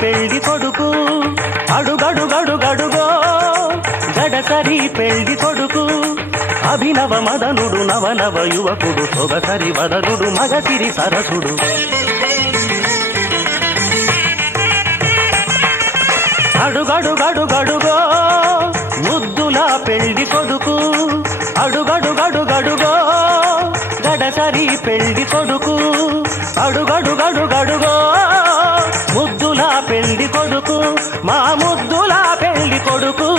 పెళ్లి కొడుకు అడుగడుగడుగడుగో గడసరి పెళ్లి కొడుకు అభినవ మదనుడు నవనవ యువకుడు సొగసరి వదనుడు మగసిరి సరసుడు అడుగడుగడుగడుగో ముద్దుల పెళ్లి కొడుకు అడుగడుగడుగడుగో గడసరి పెళ్లి కొడుకు అడుగడుగడుగడుగో ముద్దుల పెళ్లి కొడుకు మా ముద్దుల పెళ్లి కొడుకు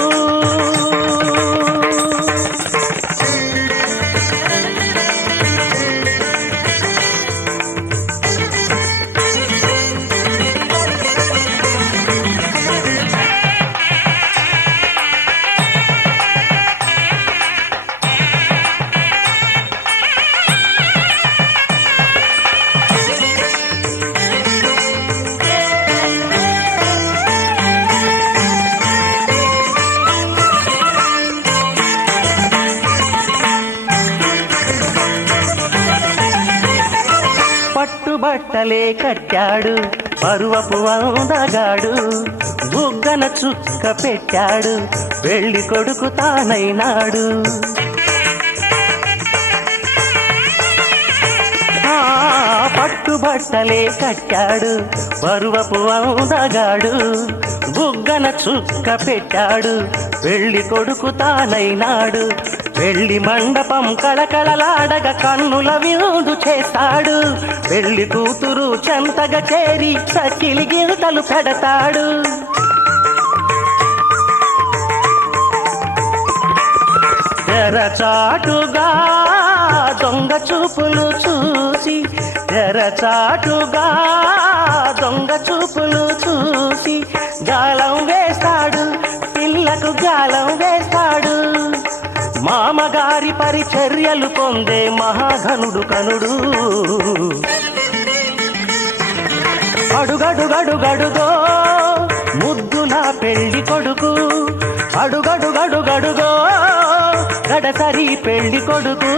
బట్టలే కట్టాడు పరువపు అందగాడు బుగ్గన చుక్క పెట్టాడు పెళ్లి కొడుకు తానైనాడు పట్టుబట్టలే కట్టాడు పరువపు అందగాడు బుగ్గన చుక్క పెట్టాడు పెళ్లి కొడుకు తానైనాడు పెళ్లి మండపం కళకళలాడగ కన్నుల విందు చేస్తాడు పెళ్లి కూతురు చెంతగా చేరి సకిలి గిరితలు పెడతాడు తెరచాటుగా దొంగ చూపులు చూసి తెరచాటుగా దొంగ చూపులు చూసి గాలం వేస్తాడు పిల్లకు గాలం వేస్తాడు మామగారి పరిచర్యలు పొందే మహాఘనుడు కనుడు అడుగడుగడుగడుగో ముద్దుల పెళ్లి కొడుకు అడుగడుగడుగడుగో గడసరి పెళ్లి కొడుకు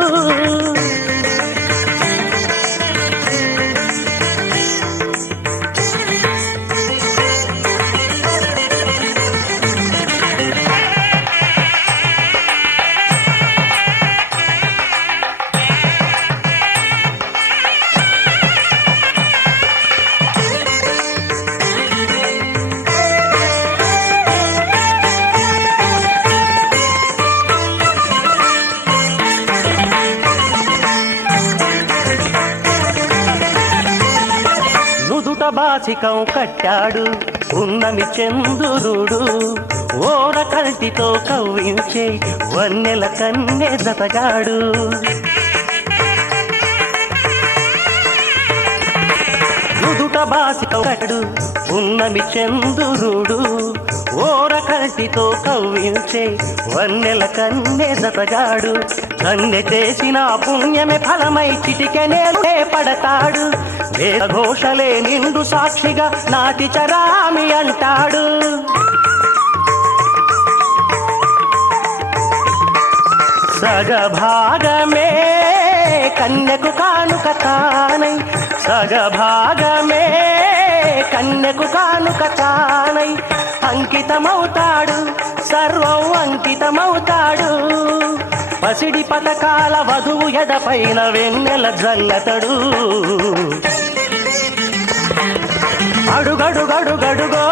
బాసికం కట్టాడు ఉన్నమి చంద్రుడు ఓడ కల్టితో కవ్వించే వన్నెల కన్నె జతగాడు నుదుట బాసికం కట్టాడు ఉన్నమి చంద్రుడు ఓడ కల్టితో కవ్వించే వన్నెల కన్నె జతగాడు కన్నె చేసిన పుణ్యమే ఫలమై చిటికెనే పడతాడు వేద ఘోషలే నిండు సాక్షిగా నాటి చరామి అంటాడు సగభాగమే కన్యకు కానుక తానై సగభాగమే కన్యకు కానుక తానై అంకితమవుతాడు సర్వం అంకితమవుతాడు పసిడి పథకాల వధువు ఎదపైన వెన్నెల జల్లతడు అడుగడుగడుగడుగో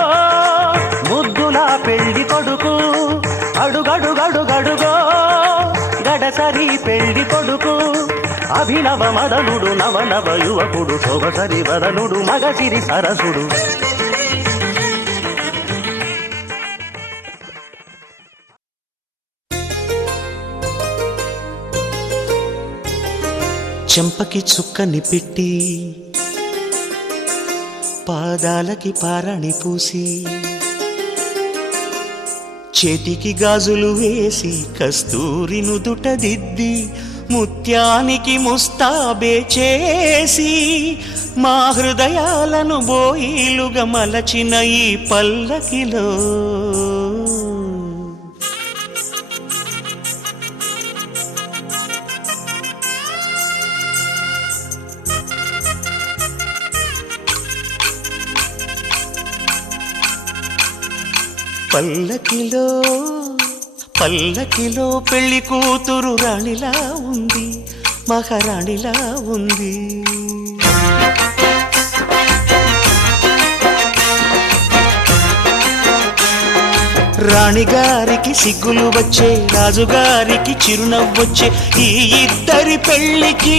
ముద్దుల పెళ్లి కొడుకు అడుగడుగడుగడుగో గడసరి పెళ్లి కొడుకు అభినవ మదనుడు నవనవ యువకుడు సొగసరి వదనుడు మగసిరి సరసుడు చెంపకి చుక్కని పెట్టి పాదాలకి పారాణి పూసి చేతికి గాజులు వేసి కస్తూరి నుదుట దిద్ది ముత్యానికి ముస్తాబే చేసి మా హృదయాలను బోయిలుగా మలచిన ఈ పల్లకిలో పల్లకిలో పల్లకిలో పెళ్లి కూతురు రాణిలా ఉంది, మహారాణిలా ఉంది. రాణిగారికి సిగ్గులు వచ్చే, రాజుగారికి చిరునవ్వొచ్చే, ఈ ఇద్దరి పెళ్లికి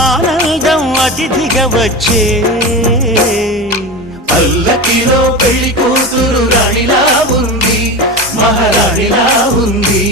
ఆనందం అతిథిగా వచ్చే. పల్లకిలో పెళ్లి కూతురు రాణిలా ఉంది, మహారాణిలా ఉంది.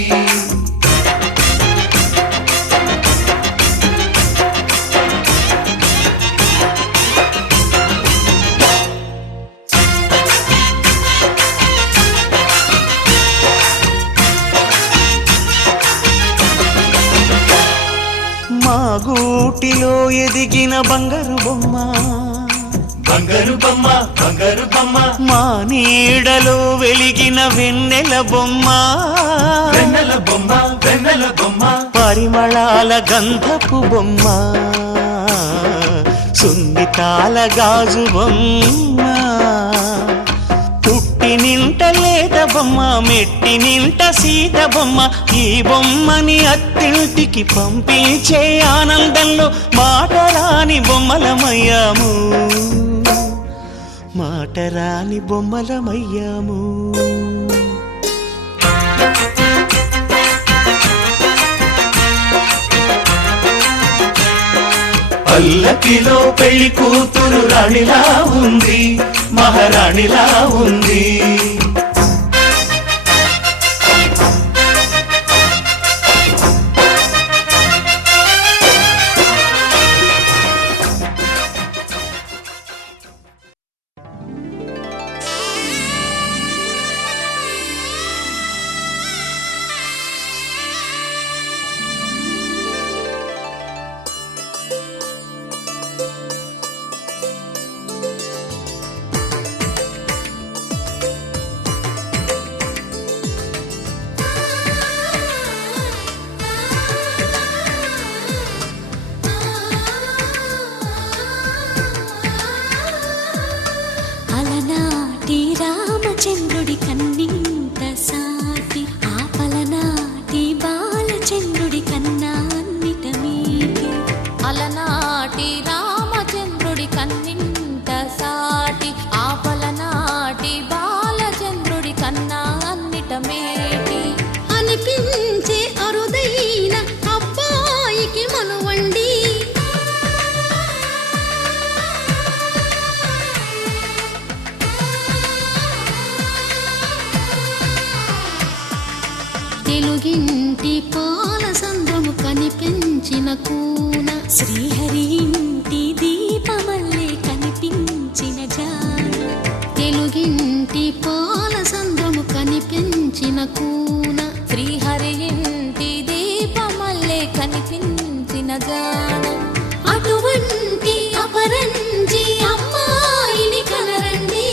మా గూటిలో ఎదిగిన బంగారు బొమ్మ, బంగారు బొమ్మ, బంగారు బొమ్మ, మా నీడలో వెలిగిన వెన్నెల బొమ్మ, వెన్నెల బొమ్మ, వెన్నెల బొమ్మ, పరిమళాల గంధపు బొమ్మ, సున్నితాల గాజు బొమ్మ, పుట్టి నింట లేత బొమ్మ, మెట్టి నింట సీత బొమ్మ. ఈ బొమ్మని అత్తింటికి పంపించే ఆనందంలో మాటరాని బొమ్మలమయ్యాము, మాటరాని బొమ్మలమయ్యాము. పల్లకిలో పెళ్లి కూతురు రాణిలా ఉంది, మహారాణిలా ఉంది. రామచంద్రుడి కన్నింత సాటి, ఆపలనాటి బాలచంద్రుడి కన్నా అన్నిట మీటి. అలనాటి రామచంద్రుడి కన్నింత సాటి, ఆపలనాటి బాలచంద్రుడి కన్నా అన్నిట మేటి. అనిపించే అరుదైన అబ్బాయికి మనువండి, తెలుగింటి పాలసంద్రము కనిపించిన కూన, శ్రీహరి ఇంటి దీపమల్లే కనిపించిన జాన. తెలుగింటి పాలసంద్రము కనిపించిన కూన, శ్రీహరి ఇంటి దీపమల్లే కనిపించిన జాన. అటువంటి అపరంజి అమ్మాయిని కనరండి,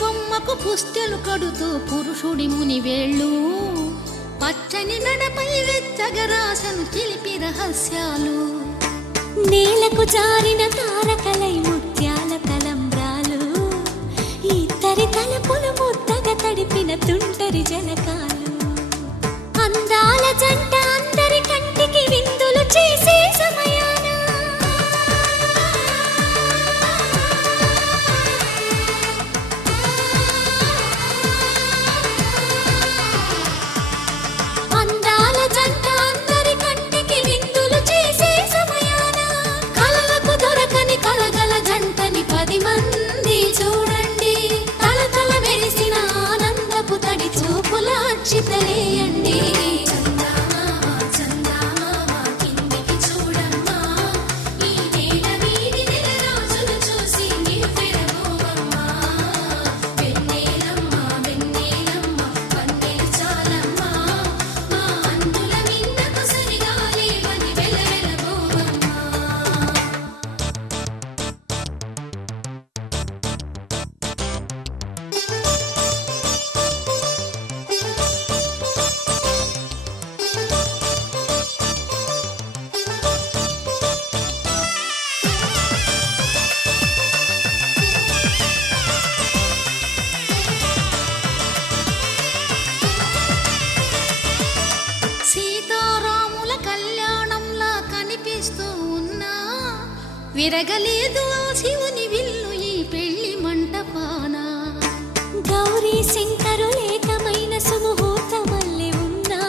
బొమ్మకు పుస్తెలు కడుతూ పురుషుడి ముని వేళ్ళు, పచ్చని నడపై వెచ్చగా రాసను చిలిపి రహస్యాలు. నేలకు జారిన తారకలై ముత్యాల తలంబ్రాలు, ఇద్దరి తలపులు ముద్దగా తడిపిన తుంటరి జలకాలు. అందాల జంట అందరి కంటికి విందులు చేసే సమయాన, విరగలేదు ఆ శివుని విల్లు ఈ పెళ్లి మంటపాన. గౌరీ శంకరులేకమైన సుముహూర్తమల్లె ఉన్నా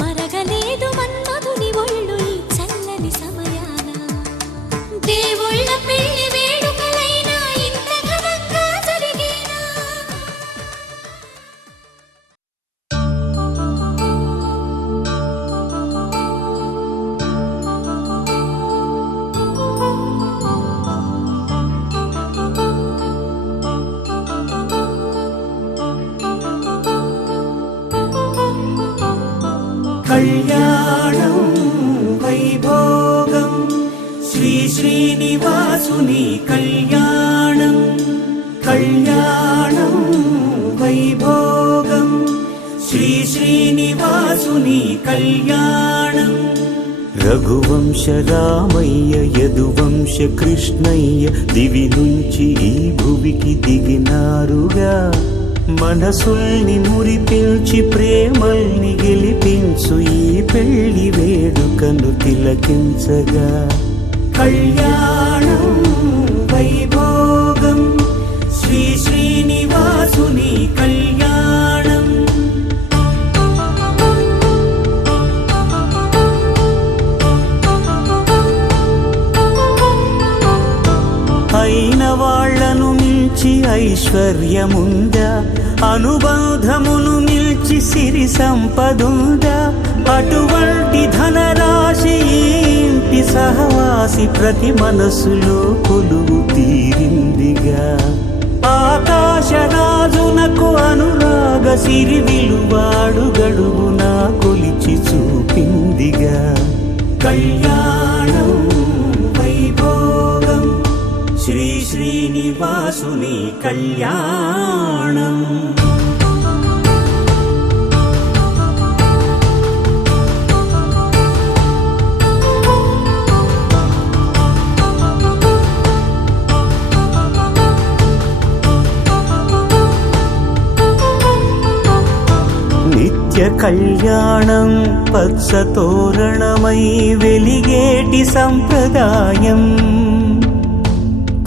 మరగలేదు మన్మధుని ఒళ్ళు ఈ చల్లని సమయాన. దేవుళ్ళ పెళ్లి వేడుకలైనా ఇంత ఘనంగా జరిగేనా? కళ్యాణం వైభోగం శ్రీ శ్రీనివాసుని కళ్యాణం. కళ్యాణం వైభోగం శ్రీ శ్రీనివాసుని కళ్యాణం. రఘువంశ రామయ్య యదువంశ కృష్ణయ్య దివి నుంచి ఈ భువికి దిగినారుగా. మనసుల్ని మురిపించి ప్రేమల్ని గెలిపించు ఈ పెళ్లి వేడుకను తిలకించగా. కళ్యాణం వైభోగం శ్రీ శ్రీనివాసుని కళ్యాణం. అయిన వాళ్లను మించి ఐశ్వర్యముందా, అనుబంధమును మిల్చి సిరి సంపదుందా. అటువంటి ధనరాశి ఇంటి సహవాసి ప్రతి మనసులో కొలువు తీరిందిగా. ఆకాశరాజునకు అనురాగ సిరి విలువాడు గడుగునా కొలిచి చూపిందిగా. కళ్యాణం వైభోగం శ్రీ శ్రీనివాసుని కళ్యాణం. నిత్య కళ్యాణం పచ్చ తోరణమై వెలిగేటి సంప్రదాయం.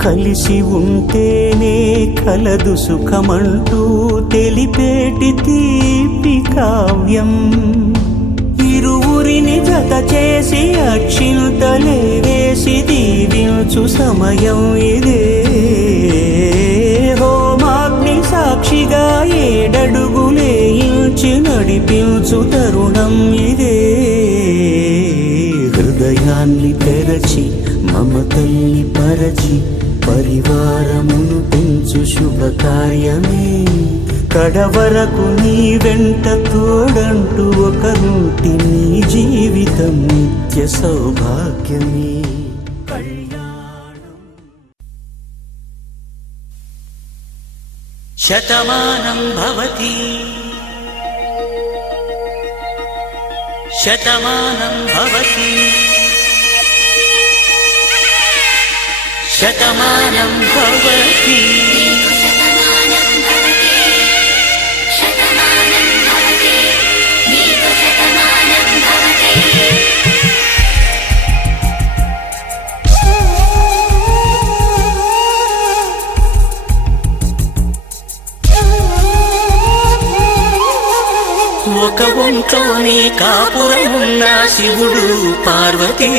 కలిసి ఉంటేనే కలదు సుఖమంటూ తెలిపేటి తీపి కావ్యం. ఇరువురిని జత చేసి అక్షింతలే వేసి దీవించు సమయం ఇదే. హోమాగ్ని సాక్షిగా ఏడడుగులే ఇంచి నడిపించు తరుణం ఇదే. హృదయాన్ని తెరచి మమతల్ని పరచి పరివారమును పెంచు శుభకార్యమే. కడవరకు నీ వెంట తోడంటూ ఒకరుంటి నీ జీవితం నిత్య సౌభాగ్యమే. కళ్యాణం. శతమానం భవతి శతమానం భవతి శతమానం భవతి. ఒక ఒంట్లోనే కాపురమున్న శివుడు పార్వతీ